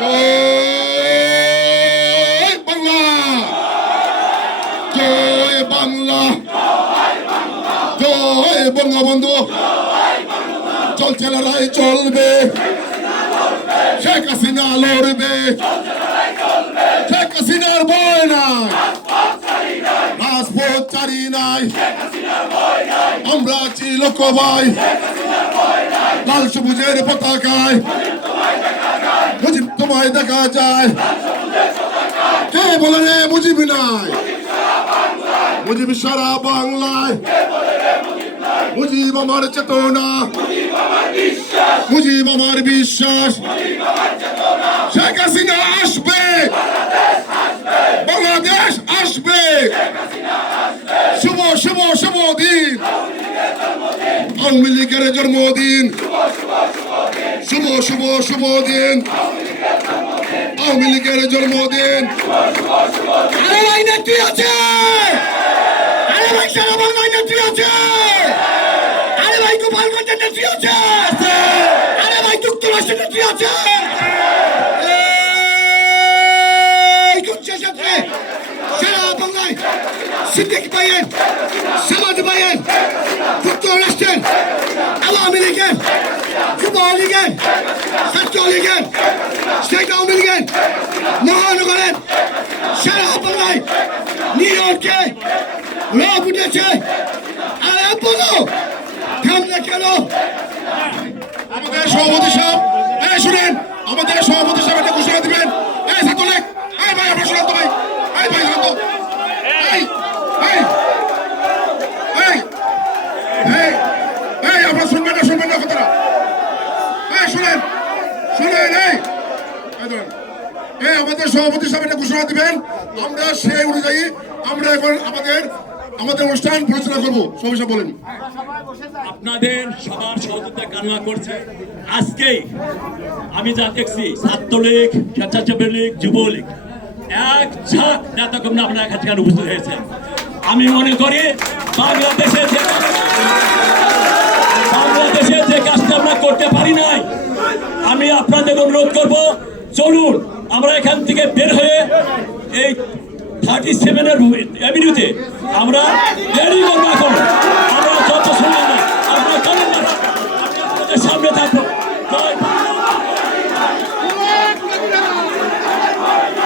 জয় বাংলা, জয় বাংলা, জয় বঙ্গবন্ধু। চলছে লড়াই চলবে, শেখ হাসিনা লড়বে, শেখ হাসিনার ভয় নাই, রাজপথ চারি নাই, আমরা আছি লোক ভাই, লাল সবুজের পতাকায় মুজিব তোমায় দেখা যায়। কে বলে রে মুজিব নাই, মুজিব সারা বাংলায়, মুজিব আমার চেতনা, মুজিব আমার বিশ্বাস। শেখ হাসিনা আসবে, বাংলাদেশ আসবে। শুভ শুভ শুভ দিন, আওয়ামী লীগের জন্মদিন। শুভ শুভ শুভ দিন, আওয়ামী লীগের জন্মদিন। আরে ভাই নেত্রী আছে, আরে ভাই সারা বাংলায় নেত্রী আছে, আরে ভাই গোপালগঞ্জের নেত্রী আছে, আরে ভাই যুক্তরাষ্ট্রের নেত্রী আছে। সারা বাংলায় সিদ্দিক ভাইয়ের, সমাজ ভাইয়ের, যুক্তরাষ্ট্রের, আওয়ামী লীগের, যুব লীগের, ছাত্র লীগের, স্টেট আওয়ামী লীগের, মহানগরের, সারা বাংলায় নিউ ইয়র্কে রব উঠেছে। আর বলো থামলে কেন? আমাদের সভাপতি সাহেব, শুনেন, আমাদের সভাপতি সাহেব একটা ঘোষণা দিবেন। ছাত্র লীগ, ভাই আপনার শুনেন তো ভাই, ভাই শুনেন তো, আপনার শুনবেন না, শুনবেন না কথাটা। শুনেন শুনেন, আমাদের সভাপতি সাহেব একটা ঘোষণা দিবেন, আমরা সেই অনুযায়ী আমরা এখন আমাদের অনুষ্ঠান পরিচালনা করবো। সবাই বলেন। আপনাদের সবার সহযোগিতা কামনা করছে। আজকেই আমি যা দেখছি, ছাত্রলীগ, স্বেচ্ছাসেবী লীগ, যুবলীগ এক ঝাঁক নেতাকর্মী আপনার কাছে উপস্থিত হয়েছেন। আমি মনে করি বাংলাদেশে যে কাজটা আমরা করতে পারি নাই, আমি আপনাদের অনুরোধ করব, চলুন আমরা এখান থেকে বের হয়ে এই 37 এভিনিউতে আমরা দেরি করবো। এখন আমরা যত সময় না, আমরা চলেন না, আপনাদের সামনে থাকবো।